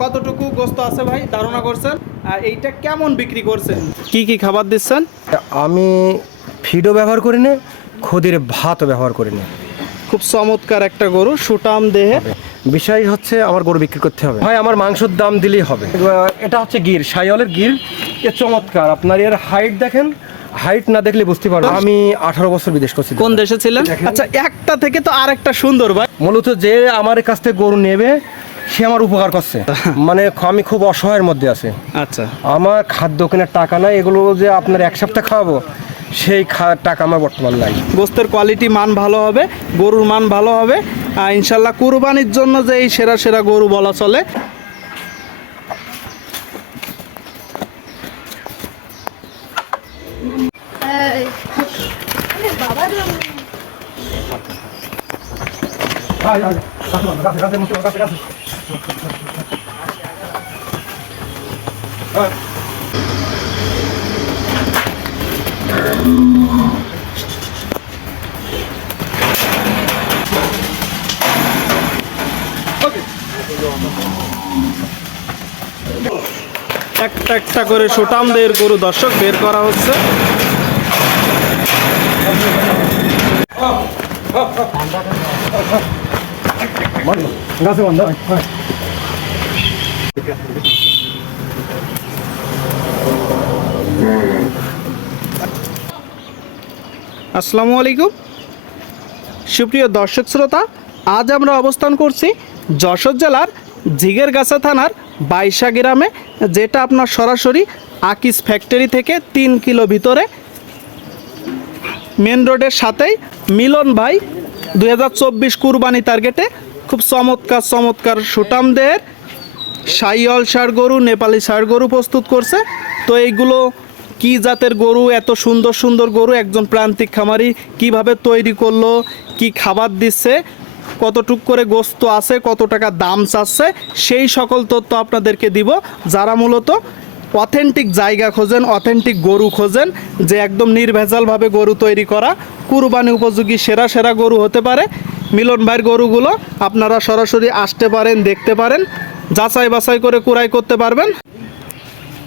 কতটুকু গোস্ত আছে ভাই? ধারণা করছেন? আর এইটা কেমন বিক্রি করছেন? কি কি খাবার দিচ্ছেন? আমি ফিডও ব্যবহার করি না খদির ভাতও ব্যবহার করি না। খুব চমৎকার একটা গরু সুটাম দেহে। বিষয় হচ্ছে আমার গরু বিক্রি করতে হবে। ভাই আমার মাংসের দাম দিলেই হবে। এটা হচ্ছে গির সাইওয়ালের গির। এ চমৎকার আপনার এর হাইট দেখেন। হাইট না দেখলে বুঝতে পারবেন। আমি আঠারো বছর বিদেশ করছি। কোন দেশে ছিলেন? আচ্ছা একটা থেকে তো আরেকটা সুন্দর ভাই। মূলত যে আমার কাছ থেকে গরু নেবে সে আমার উপকার করছে। মানে আমি খুব অসহায়ের মধ্যে আছে। আচ্ছা। আমার খাদ্য কেনার টাকা নাই এগুলো যে আপনার এক সপ্তাহ খাওয়াবো সেই টাকা আমার বর্তমান নাই। গোস্তের কোয়ালিটি মান ভালো হবে গরুর মান ভালো হবে আর ইনশাল্লাহ কুরবানির জন্য যে এই সেরা সেরা গরু বলা চলে। একটা একটা করে সুটামদের গরু দর্শক বের করা হচ্ছে। গাছে বান্ধা। আসসালামু আলাইকুম। সুপ্রিয় দর্শক শ্রোতা, আজ আমরা অবস্থান করছি যশোর জেলার ঝিগেরগাছা থানার বাইশা গ্রামে, যেটা আপনার সরাসরি আকিস ফ্যাক্টরি থেকে তিন কিলো ভিতরে। মেন রোডের সাথেই মিলন ভাই দুই হাজার চব্বিশ কুরবানি টার্গেটে খুব চমৎকার চমৎকার সুটামদের সাইয়ল সার গরু, নেপালি সার গরু প্রস্তুত করছে। তো এইগুলো কি জাতের গরু, এত সুন্দর সুন্দর গরু, একজন প্রান্তিক খামারি কীভাবে তৈরি করল, কি খাবার দিচ্ছে, কতটুক করে গোস্ত আছে, কত টাকা দাম চাচ্ছে, সেই সকল তথ্য আপনাদেরকে দিব। যারা মূলত অথেন্টিক জায়গা খোঁজেন, অথেন্টিক গরু খোঁজেন, যে একদম নির্ভেজালভাবে গরু তৈরি করা, কুরবানি উপযোগী সেরা সেরা গরু হতে পারে। মিলন ভাইয়ের গরুগুলো আপনারা সরাসরি আসতে পারেন, দেখতে পারেন, যাচাই বাছাই করে কুড়াই করতে পারবেন।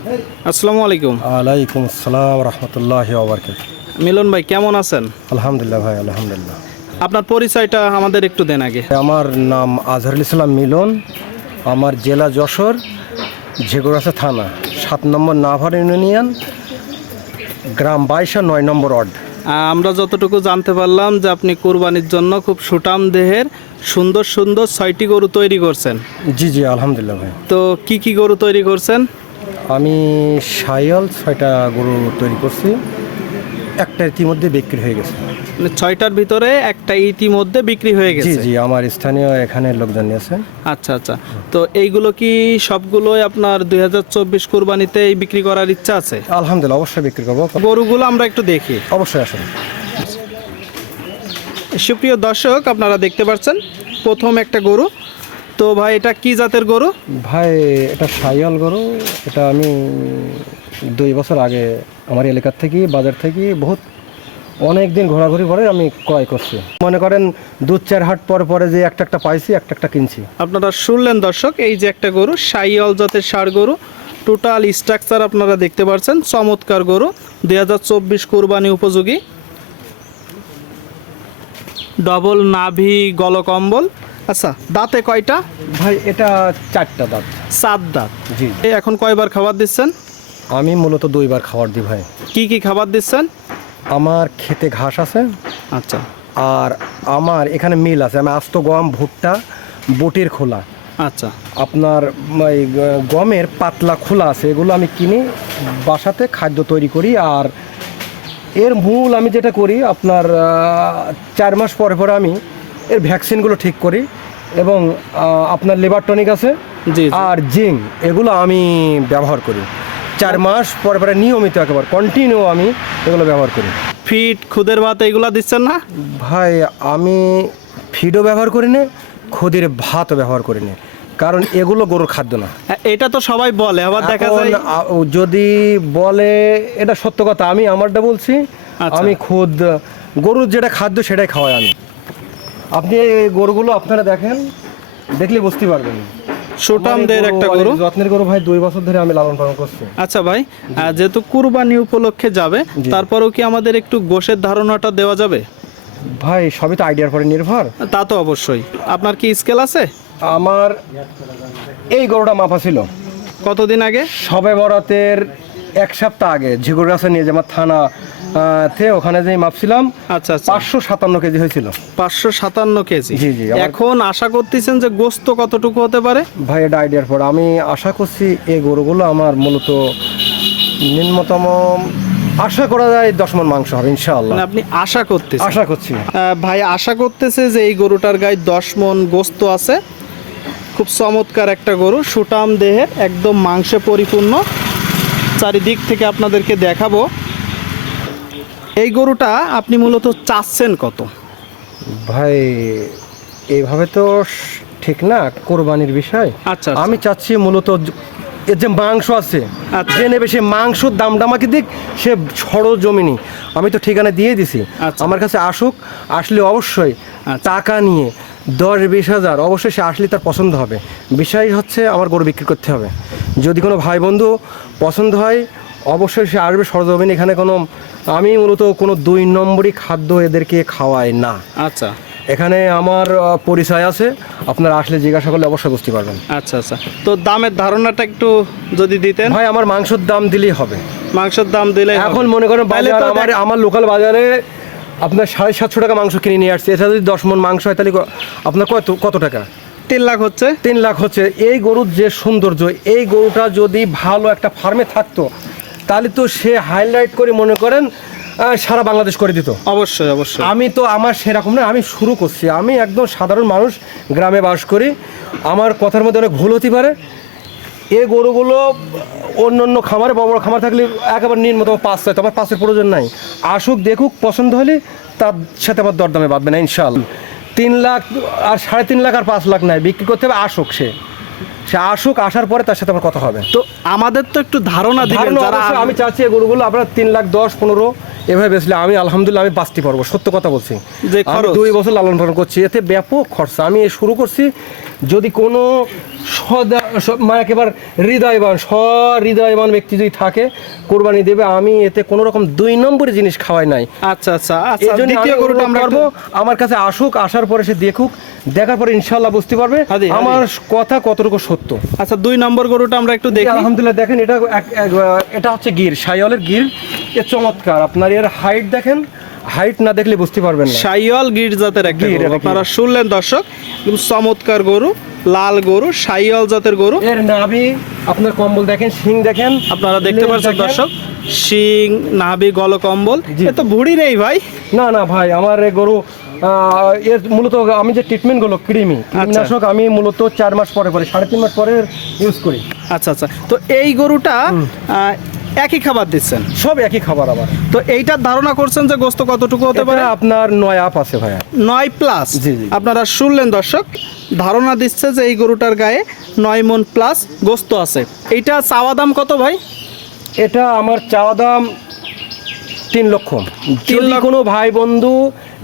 আসসালামু আলাইকুম। আলাইকুম আসসালাম রহমতুল্লাহ মিলন ভাই কেমন আছেন? আলহামদুলিল্লাহ ভাই আলহামদুলিল্লাহ। আপনার পরিচয়টা আমাদের একটু দেন আগে। আমার নাম আজহারুল ইসলাম মিলন আমার জেলা যশোর ঝেগুরাসা থানা সাত নম্বর নাভার ইউনিয়ন গ্রাম বাইশা নয় নম্বর ওয়ার্ড। আমরা যতটুকু জানতে পারলাম যে আপনি কুরবানির জন্য খুব সুটাম দেহের সুন্দর সুন্দর ছয়টি গরু তৈরি করছেন। জি জি আলহামদুলিল্লাহ ভাই। তো কি কি গরু তৈরি করছেন? আমি সাইয়াল ছয়টা গরু তৈরি করছি। একটা ইতিমধ্যে বিক্রি হয়ে গেছে। মানে ছয়টার ভিতরে একটা ইতিমধ্যে বিক্রি হয়ে গেছে? জি আমার স্থানীয় এখানে লোকজন আছে আচ্ছা আচ্ছা। তো এইগুলো কি সবগুলোই আপনার দুই হাজার চব্বিশ কুরবানিতে বিক্রি করার ইচ্ছা আছে? আলহামদুলিল্লাহ অবশ্যই বিক্রি করব। গরুগুলো আমরা একটু দেখি। অবশ্যই আসুন। সুপ্রিয় দর্শক আপনারা দেখতে পাচ্ছেন প্রথম একটা গরু। তো ভাই এটা কি জাতের গরু? ভাই এটা সাইয়াল গরু। এটা আমি দুই বছর আগে আমার এলাকার থেকে বাজার থেকে বহুত অনেক দিন ঘোরাঘুরি করে আমি ক্রয় করছি। মনে করেন দু চার হাট পর পরে যে একটা একটা পাইছি একটা একটা কিনছি। আপনারা শুনলেন দর্শক এই যে একটা গরু সাইয়ল জাতের ষাড় গরু। টোটাল স্ট্রাকচার আপনারা দেখতে পাচ্ছেন চমৎকার গরু দুই হাজার চব্বিশ কুরবানি উপযোগী। ডবল নাভি গলকম্বল। আচ্ছা দাঁতে কয়টা? ভাই এটা চারটা দাঁত। সাত দাঁত। জি। এই এখন কয়বার খাবার দিচ্ছেন? আমি মূলত দুইবার খাবার দিই ভাই। কি কি খাবার দিচ্ছেন? আমার খেতে ঘাস আছে। আচ্ছা। আর আমার এখানে মিল আছে। আমি আস্ত গম ভুট্টা বটির খোলা। আচ্ছা। আপনার এই গমের পাতলা খোলা আছে এগুলো আমি কিনি বাসাতে খাদ্য তৈরি করি। আর এর মূল আমি যেটা করি আপনার চার মাস পরে পরে আমি এর ভ্যাকসিনগুলো ঠিক করি এবং আপনার লিভার টনিক আছে। আর জিঙ্ক এগুলো আমি ব্যবহার করি। চার মাস পরে পরে নিয়মিত একেবারে কন্টিনিউ আমি এগুলো ব্যবহার করি। ফিট খুদের ভাত এগুলো দিচ্ছেন না? ভাই আমি ফিডও ব্যবহার করি না খুদের ভাতও ব্যবহার করি না কারণ এগুলো গরুর খাদ্য না। হ্যাঁ, এটা তো সবাই বলে আবার দেখা যায় যদি বলে এটা সত্য কথা আমি আমারটা বলছি আচ্ছা। আমি খুদ গরুর যেটা খাদ্য সেটাই খাওয়াই আমি। আপনি এই গরুগুলো আপনারা দেখেন দেখলে বুঝতে পারবেন। সুটামদের একটা গরু যত্নের গরু ভাই দুই বছর ধরে আমি লালন পালন করছি। আচ্ছা ভাই যেহেতু কুরবানি উপলক্ষে যাবে তারপরেও কি আমাদের একটু গোশের ধারণাটা দেওয়া যাবে? ভাই সবই তো আইডিয়ার পরে নির্ভর। তা তো অবশ্যই। আপনার কি স্কেল আছে? আমার এই গরুটা মাপা ছিল। কতদিন আগে? সবে বরাতের এক সপ্তাহ আগে ঝিগুর গাছে নিয়ে যে আমার থানা তে ওখানে যে মাপছিলাম আচ্ছা আচ্ছা। পাঁচশো সাতান্ন কেজি হয়েছিল। পাঁচশো সাতান্ন কেজি? জি, জি, এখন আশা করতেছেন যে গোস্ত কতটুকু হতে পারে? ভাই এটা আইডিয়ার পর। আমি আশা করছি এই গরুগুলো আমার মূলত নিম্নতম আশা করা যায় দশ মন মাংস হবে ইনশাআল্লাহ। মানে আপনি আশা করতেছেন? আশা করছি। ভাই আশা করতেছে যে এই গরুটার গায়ে দশ মন গোস্ত আছে। খুব চমৎকার একটা গরু সুটাম দেহের একদম মাংসে পরিপূর্ণ। চারিদিক থেকে আপনাদেরকে দেখাবো। এই গরুটা আপনি মূলত চাচ্ছেন কত ভাই এইভাবে তো ঠিক না কোরবানির বিষয় আচ্ছা, আচ্ছা। আমি চাচ্ছি মূলত এর যে মাংস আছে আচ্ছা। যে নেবে সে মাংসর দামটা আমাকে দিক সে সরো জমিনি আমি তো ঠিকানা দিয়ে দিছি আচ্ছা। আমার কাছে আসুক আসলে অবশ্যই। টাকা নিয়ে দশ বিশ হাজার অবশ্যই সে আসলে তার পছন্দ হবে বিষয় হচ্ছে আমার গরু বিক্রি করতে হবে যদি কোনো ভাই বন্ধু পছন্দ হয় অবশ্যই সে আসবে সরজমিন এখানে কোনো আমি মূলত কোনো দুই নম্বরই খাদ্য এদেরকে খাওয়াই না। আচ্ছা। এখানে আমার পরিচয় আছে আপনারা আসলে জিজ্ঞাসা করলে অবশ্যই বুঝতে পারবেন। আচ্ছা আচ্ছা। তো দামের ধারণাটা একটু যদি দিতেন? ভাই আমার মাংসের দাম দিলেই হবে। মাংসের দাম দিলে এখন মনে করেন আমার আমার লোকাল বাজারে আপনার সাড়ে সাতশো টাকা মাংস কিনে নিয়ে আসছে। এটা যদি দশ মন মাংস হয় তাহলে আপনার কত কত টাকা? তিন লাখ হচ্ছে। তিন লাখ হচ্ছে। এই গরুর যে সৌন্দর্য এই গরুটা যদি ভালো একটা ফার্মে থাকতো তাহলে তো সে হাইলাইট করে মনে করেন সারা বাংলাদেশ করে দিত। অবশ্যই অবশ্যই। আমি তো আমার সেরকম না আমি শুরু করছি। আমি একদম সাধারণ মানুষ গ্রামে বাস করি। আমার কথার মধ্যে অনেক ভুল হতে পারে। এ গরুগুলো অন্য অন্য খামারে বড় বড় খামার থাকলে একেবারে নিম্নতম পাঁচ তো আমার পাঁচের প্রয়োজন নাই। আসুক দেখুক পছন্দ হলে তার সাথে আমার দরদামে বাঁধবে না ইনশাআল্লাহ। তিন লাখ আর সাড়ে তিন লাখ আর পাঁচ লাখ নাই বিক্রি করতে হবে আসুক সে। সে আসুক আসার পরে তার সাথে আমার কথা হবে। তো আমাদের তো একটু ধারণা দিবেন ধারণা যারা আমি চাচ্ছি এই গরুগুলো আপনার তিন লাখ দশ পনেরো এভাবে বেচলে আমি আলহামদুলিল্লাহ আমি বাঁচতে পারব সত্য কথা বলছি। যে আমি দুই বছর লালন পালন করছি এতে ব্যাপক খরচা। আমি শুরু করছি যদি কোনো সদা মানে একেবারে হৃদয়বান সহৃদয়বান ব্যক্তি যদি থাকে কোরবানি দেবে আমি এতে কোনো রকম দুই নম্বরের জিনিস খাওয়াই নাই। আচ্ছা আচ্ছা আচ্ছা গরুটা আমরা করব আমার কাছে আসুক আসার পরে সে দেখুক দেখার পরে ইনশাল্লাহ বুঝতে পারবে। আমার কথা কতটুকু সত্য। আচ্ছা দুই নম্বর গরুটা আমরা একটু দেখি। আলহামদুলিল্লাহ দেখেন এটা এটা হচ্ছে গির সাইওয়ালের গির। এ চমৎকার। আপনার এর হাইট দেখেন হাইট না দেখলে বুঝতে পারবেন না। গির জাতের একটা গির, আপনারা শুনলেন দর্শক চমৎকার গরু লাল গরু সাইওয়াল জাতের গরু। এর নাভি আপনার কম্বল দেখেন শিং দেখেন। আপনারা দেখতে পাচ্ছেন দর্শক শিং নাভি গল কম্বল। এ তো ভুড়ি নেই ভাই। না না ভাই আমার এই গরু এর মূলত আমি যে ট্রিটমেন্টগুলো কৃমি আচ্ছা। কীটনাশক আমি মূলত চার মাস পরে পরে সাড়ে তিন মাস পরে ইউজ করি। আচ্ছা আচ্ছা। তো এই গরুটা একই খাবার দিচ্ছেন? সব একই খাবার আবার। তো এইটার ধারণা করছেন যে গোস্ত কতটুকু হতে পারে? আপনার নয় আপ আছে ভাইয়া। নয় প্লাস। আপনারা শুনলেন দর্শক ধারণা দিচ্ছে যে এই গরুটার গায়ে নয় মন প্লাস গোস্ত আছে। এইটা চাওয়া দাম কত ভাই? এটা আমার চাওয়া দাম তিন লক্ষ। লক্ষ। কোনো ভাই বন্ধু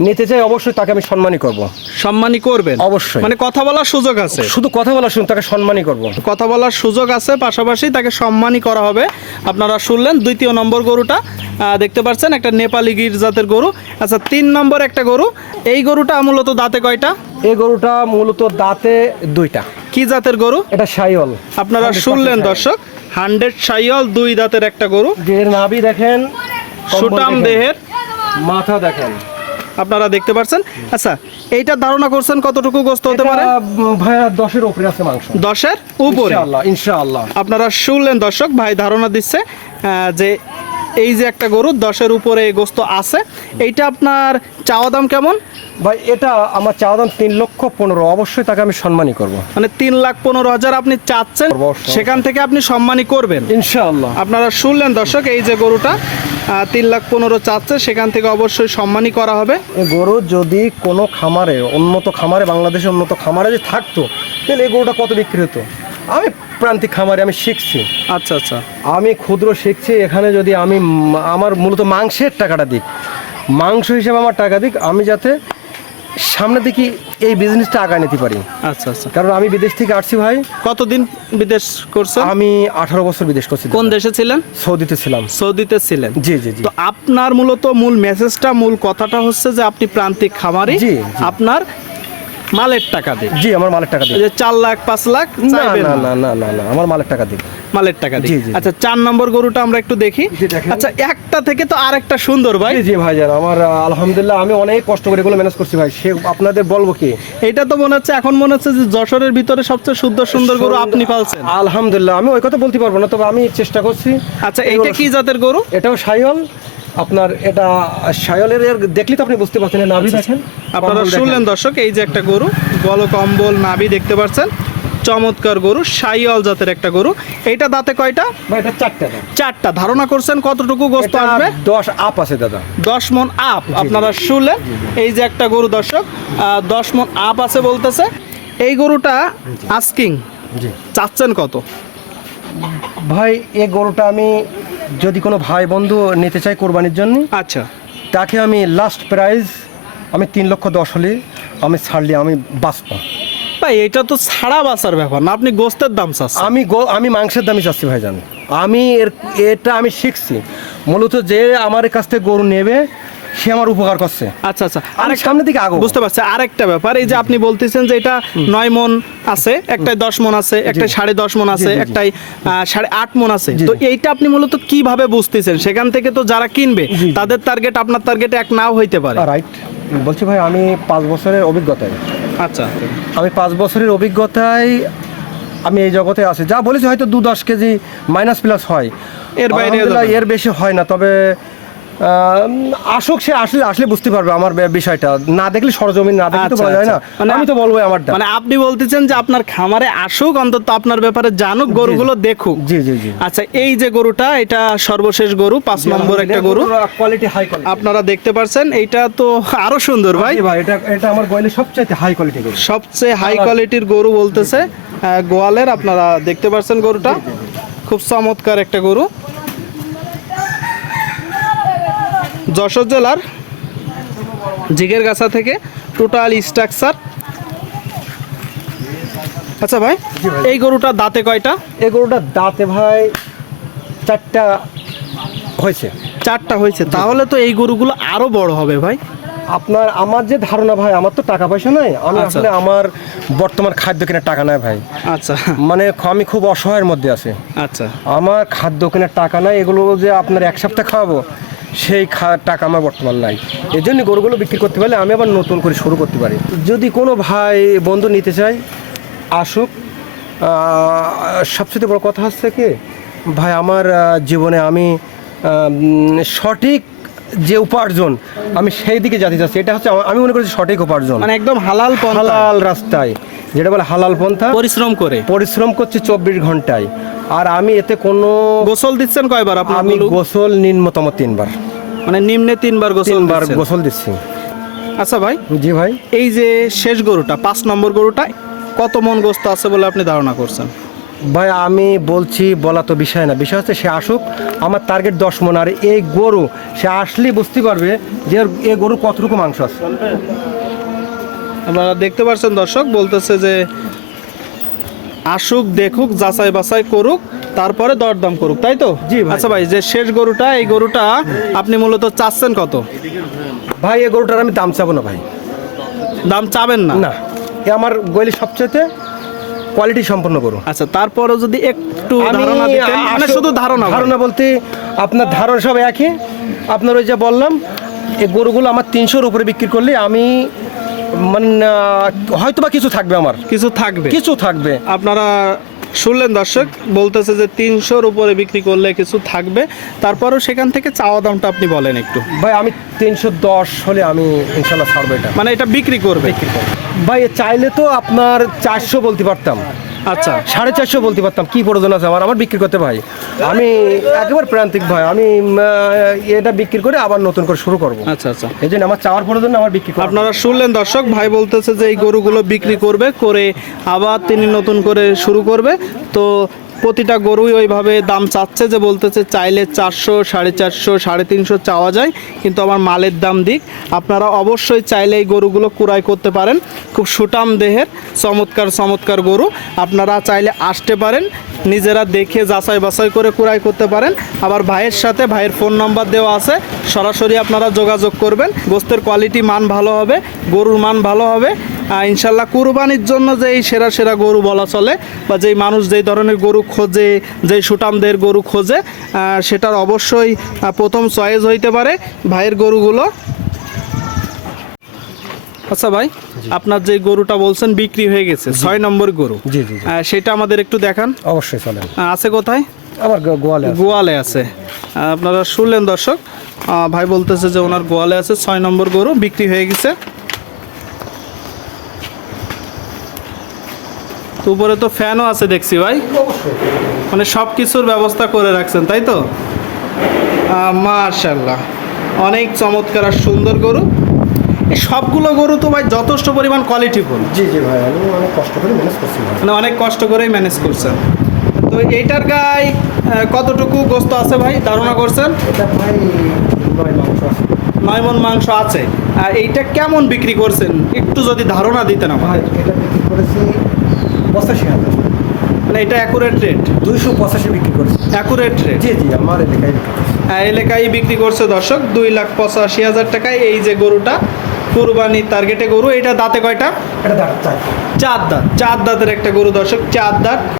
নিতে চাই অবশ্যই তাকে আমি সম্মানই করব। সম্মানী করবেন? অবশ্যই। মানে কথা বলার সুযোগ আছে? শুধু কথা বলার শুনুন তাকে সম্মানই করব। কথা বলার সুযোগ আছে পাশাপাশি তাকে সম্মানই করা হবে। আপনারা শুনলেন দ্বিতীয় নম্বর গরুটা। দেখতে পাচ্ছেন একটা নেপালি গির জাতের গরু। আচ্ছা তিন নম্বর একটা গরু। এই গরুটা মূলত দাঁতে কয়টা? এই গরুটা মূলত দাঁতে দুইটা। কি জাতের গরু? এটা সাইওয়াল আপনারা শুনলেন দর্শক? হান্ড্রেড সাইয়ল দুই দাঁতের একটা গরু। যে এর নাভি দেখেন সুটাম দেহের। মাথা দেখেন। আপনারা দেখতে পাচ্ছেন আচ্ছা এইটা ধারণা করছেন কতটুকু গোস্ত হতে পারে? ভাইয়া দশের উপরে আছে মাংস। দশের উপরে? ইনশাআল্লাহ ইনশাআল্লাহ। আপনারা শুনলেন দর্শক ভাই ধারণা দিচ্ছে যে এই যে একটা গরু দশের উপরে এই গোস্ত আছে এইটা আপনার চাওয়া দাম কেমন? ভাই এটা আমার চাওয়া দাম তিন লক্ষ পনেরো। অবশ্যই তাকে আমি সম্মানই করব। মানে তিন লাখ পনেরো হাজার আপনি চাচ্ছেন। সেখান থেকে আপনি সম্মানী করবেন। ইনশাআল্লাহ। আপনারা শুনলেন দর্শক এই যে গরুটা তিন লাখ পনেরো চাচ্ছে সেখান থেকে অবশ্যই সম্মানী করা হবে। গরু যদি কোনো খামারে উন্নত খামারে বাংলাদেশে উন্নত খামারে যদি থাকতো তাহলে এই গরুটা কত বিক্রি হতো? আমি প্রান্তিক খামারে আমি শিখছি। আচ্ছা আচ্ছা। আমি ক্ষুদ্র শিখছি এখানে যদি আমি আমার মূলত মাংসের টাকাটা দিক। মাংস হিসেবে আমার টাকা দিক আমি যাতে সামনে দেখি এই বিজনেসটা আগায় নিতে পারি। আচ্ছা আচ্ছা। কারণ আমি বিদেশ থেকে আসছি ভাই। কতদিন বিদেশ করছেন আমি আঠারো বছর বিদেশ করছি। কোন দেশে ছিলেন? সৌদিতে ছিলাম। সৌদিতে ছিলেন। জি জি জি। তো আপনার মূলত মূল মেসেজটা মূল কথাটা হচ্ছে যে আপনি প্রান্তিক খামারি। আপনার মালের টাকা দিয়ে। জি আমার মালের টাকা দিন যে চার লাখ পাঁচ লাখ না না না। না না না না আমার মালের টাকা দিন মালের টাকা দিয়ে। আচ্ছা চার নম্বর গরুটা আমরা একটু দেখি। আচ্ছা একটা থেকে তো আরেকটা সুন্দর ভাই। জি ভাই আমার আলহামদুলিল্লাহ আমি অনেক কষ্ট করে এগুলো ম্যানেজ করছি ভাই। সে আপনাদের বলব কি? এটা তো মনে হচ্ছে এখন মনে হচ্ছে যে যশোরের ভিতরে সবচেয়ে সুন্দর সুন্দর গরু আপনি পালছেন। আলহামদুলিল্লাহ আমি ওই কথা বলতে পারব না তবে আমি চেষ্টা করছি। আচ্ছা এইটা কি জাতের গরু? এটাও সাইল আপনার এটা সায়লের এর দেখলে তো আপনি বুঝতে পারছেন নাভি দেখেন। আপনারা শুনলেন দর্শক এই যে একটা গরু গল কম্বল নাভি দেখতে পাচ্ছেন। চমৎকার গরু সাইয়াল জাতের একটা গরু। এইটা দাঁতে কয়টা? ভাই এটা চারটা চারটা। ধারণা করছেন কতটুকু গোস্ত এটা আসবে? দশ আপ আছে দাদা। দশ মন আপ আপনারা শুনলেন। এই যে একটা গরু দর্শক দশ মন আপ আছে বলতেছে। এই গরুটা আস্কিং। চাচ্ছেন কত? ভাই এই গরুটা আমি যদি কোনো ভাই বন্ধু নিতে চাই কোরবানির জন্য আচ্ছা। তাকে আমি লাস্ট প্রাইজ আমি তিন লক্ষ দশ হলে আমি ছাড়লে আমি বাঁচবো। ভাই এটা তো ছাড়া বাঁচার ব্যাপার না। আপনি গোস্তের দাম চাচ্ছেন। আমি গো আমি মাংসের দামই চাচ্ছি ভাইজান। আমি এর এটা আমি শিখছি। মূলত যে আমার কাছ থেকে গরু নেবে সে আমার উপকার করছে। আচ্ছা আচ্ছা। আমি আরেকটা সামনের দিকে আগাবো। বুঝতে পারছি। আরেকটা ব্যাপার এই যে আপনি বলতেছেন যে এটা নয় মন আছে একটাই দশ মন আছে একটাই সাড়ে দশ মন আছে। একটাই সাড়ে আট মন আছে। তো এইটা আপনি মূলত কীভাবে বুঝতেছেন? সেখান থেকে তো যারা কিনবে তাদের টার্গেট আপনার টার্গেট এক নাও হইতে পারে। রাইট বলছি ভাই আমি পাঁচ বছরের অভিজ্ঞতায়। আচ্ছা। আমি পাঁচ বছরের অভিজ্ঞতায় আমি এই জগতে আছি। যা বলেছি হয়তো দু দশ কেজি মাইনাস প্লাস হয়। এর বাইরে। এর বেশি হয় না তবে আসুক সে আসলে আসলে বুঝতে পারবে আমার বিষয়টা। না দেখলে সরজমিন না দেখলে তো আচ্ছা, বলা যায় না। আচ্ছা। মানে আমি তো বলব আমারটা। মানে আপনি বলতেছেন যে আপনার খামারে আসুক অন্তত আপনার ব্যাপারে জানুক গরুগুলো দেখুক। জি জি জি। আচ্ছা এই যে গরুটা এটা সর্বশেষ গরু পাঁচ নম্বর একটা গরু। কোয়ালিটি হাই কোয়ালিটি আপনারা দেখতে পাচ্ছেন এইটা তো আরও সুন্দর ভাই। ভাই এটা এটা আমার গোয়ালে সবচাইতে হাই কোয়ালিটি গরু। সবচেয়ে হাই কোয়ালিটির গরু বলতেছে গোয়ালের আপনারা দেখতে পাচ্ছেন গরুটা। খুব চমৎকার একটা গরু। যশোর জেলার জিগের গাছা থেকে টোটাল স্ট্রাকচার। আচ্ছা ভাই এই গরুটা দাঁতে কয়টা? এই গরুটা দাঁতে ভাই চারটা হয়েছে। চারটা হয়েছে। তাহলে তো এই গরুগুলো আরও বড় হবে ভাই। আপনার আমার যে ধারণা ভাই আমার তো টাকা পয়সা নাই। আমি আচ্ছা। আসলে আমার বর্তমান খাদ্য কেনার টাকা নাই ভাই। আচ্ছা। মানে আমি খুব অসহায়ের মধ্যে আছি। আচ্ছা। আমার খাদ্য কেনার টাকা নাই এগুলো যে আপনার এক সপ্তাহ খাওয়াবো সেই টাকা আমার বর্তমান নাই। এই জন্য গরুগুলো বিক্রি করতে পারলে আমি আবার নতুন করে শুরু করতে পারি। যদি কোনো ভাই, বন্ধু নিতে চাই আসুক সবচেয়ে বড় কথা হচ্ছে কি, ভাই, আমার জীবনে আমি সঠিক যে উপার্জন আমি সেই দিকে যেতে চাচ্ছি এটা হচ্ছে আমি মনে করছি সঠিক উপার্জন। মানে একদম হালাল হালাল রাস্তায়। যেটা বলে হালাল পন্থা পরিশ্রম করে। পরিশ্রম করছি চব্বিশ ঘন্টায়। আর আমি এতে কোনো গোসল দিচ্ছেন কয়বার আমি গোসল নিম্নতম তিনবার। মানে নিম্নে তিনবার গোসল তিনবার গোসল দিচ্ছি। আচ্ছা ভাই। জি ভাই। এই যে শেষ গরুটা পাঁচ নম্বর গরুটা কত মন গোস্ত আছে বলে আপনি ধারণা করছেন? ভাই আমি বলছি বলা তো বিষয় না। বিষয় হচ্ছে সে আসুক আমার টার্গেট দশ মন আর এই গরু সে আসলেই বুঝতে পারবে যে এই গরু কতটুকু মাংস আছে। আপনারা দেখতে পাচ্ছেন দর্শক বলতেছে যে আসুক দেখুক যাচাই বাছাই করুক তারপরে দরদাম করুক তাই তো? জি। আচ্ছা ভাই যে শেষ গরুটা এই গরুটা আপনি মূলত চাচ্ছেন কত? ভাই এই গরুটার আমি দাম চাবো না ভাই। দাম চাবেন না? না। এ আমার গলি সবচেয়ে কোয়ালিটি সম্পন্ন করুন আচ্ছা তারপরও যদি একটু ধারণা দিতেন মানে শুধু ধারণা ধারণা বলতে আপনার ধারণা সব একই। আপনার ওই যে বললাম এই গরুগুলো আমার তিনশোর উপরে বিক্রি করলে আমি মানে হয়তো বা কিছু থাকবে আমার। কিছু থাকবে। কিছু থাকবে। আপনারা শুনলেন দর্শক বলতেছে যে তিনশোর উপরে বিক্রি করলে কিছু থাকবে। তারপরও সেখান থেকে চাওয়া দামটা আপনি বলেন একটু। ভাই আমি তিনশো দশ হলে আমি ইনশাল্লাহ ছাড়বো এটা। মানে এটা বিক্রি করবে। ভাই চাইলে তো আপনার চারশো বলতে পারতাম। আচ্ছা সাড়ে চারশো বলতে পারতাম কি প্রয়োজন আছে আমার? আবার বিক্রি করতে ভাই। আমি একেবারে প্রান্তিক ভাই আমি এটা বিক্রি করে আবার নতুন করে শুরু করব। আচ্ছা আচ্ছা। এই জন্য আমার চাওয়ার প্রয়োজন আমার বিক্রি আপনারা শুনলেন দর্শক ভাই বলতেছে যে এই গরুগুলো বিক্রি করবে করে আবার তিনি নতুন করে শুরু করবে। তো প্রতিটা গরুই ওইভাবে দাম চাচ্ছে যে বলতেছে চাইলে চারশো, সাড়ে চারশো, সাড়ে তিনশো চাওয়া যায়, কিন্তু আমার মালের দাম দিক। আপনারা অবশ্যই চাইলে এই গরুগুলো কুড়াই করতে পারেন। খুব সুটাম দেহের, চমৎকার চমৎকার গরু। আপনারা চাইলে আসতে পারেন। নিজেরা দেখে যাচাই বাছাই করে কুড়াই করতে পারেন। আবার ভাইয়ের সাথে ভাইয়ের ফোন নাম্বার দেওয়া আছে। সরাসরি আপনারা যোগাযোগ করবেন। গোস্তের কোয়ালিটি মান ভালো হবে, গরুর মান ভালো হবে। ইনশাল্লাহ কুরবানির জন্য যে এই সেরা সেরা গরু বলা চলে বা যেই মানুষ যেই ধরনের গরু খোঁজে, যেই সুটামদের গরু খোঁজে সেটার অবশ্যই প্রথম চয়েস হইতে পারে। ভাইয়ের গরুগুলো আচ্ছা ভাই আপনার যে গরুটা বলছেন বিক্রি হয়ে গেছে ছয় নম্বর গরু। জি জি। সেটা আমাদের একটু দেখান। অবশ্যই চলেন। আছে কোথায়? আমার গোয়ালে গোয়ালে আছে। আপনারা শুনলেন দর্শক ভাই বলতেছে যে ওনার গোয়ালে আছে ছয় নম্বর গরু বিক্রি হয়ে গেছে। তো উপরে তো ফ্যানও আছে দেখছি ভাই। মানে সব কিছুর ব্যবস্থা করে রাখছেন তাই তো? মার্শাল্লাহ অনেক চমৎকার আর সুন্দর গরু। সবগুলো গরু তো ভাই যথেষ্ট পরিমাণ কোয়ালিটি কোয়ালিটিফুল জি জি ভাই আমি অনেক কষ্ট করে ম্যানেজ করছি মানে অনেক কষ্ট করেই ম্যানেজ করছেন। তো এইটার গায়ে কতটুকু গোস্ত আছে ভাই? ধারণা করছেন? এটা ভাই নয় মাংস আছে। নয় মন মাংস আছে। আর এইটা কেমন বিক্রি করছেন? একটু যদি ধারণা দিতেন আমার ভাই এটা বিক্রি করেছি পঁচাশি হাজার। মানে এটা অ্যাকুরেট রেট দুইশো পঁচাশি বিক্রি করেছি। অ্যাকুরেট রেট জি জি আমার এলাকায় বিক্রি করছি। এলাকায় বিক্রি করছে দর্শক দুই লাখ পঁচাশি হাজার টাকায় এই যে গরুটা কুরবানি টার্গেটে গরু এটা দাঁতে কয়টা? এটা দাঁত চার। দাঁত। চার দাঁতের একটা গরু দর্শক চার দাঁত।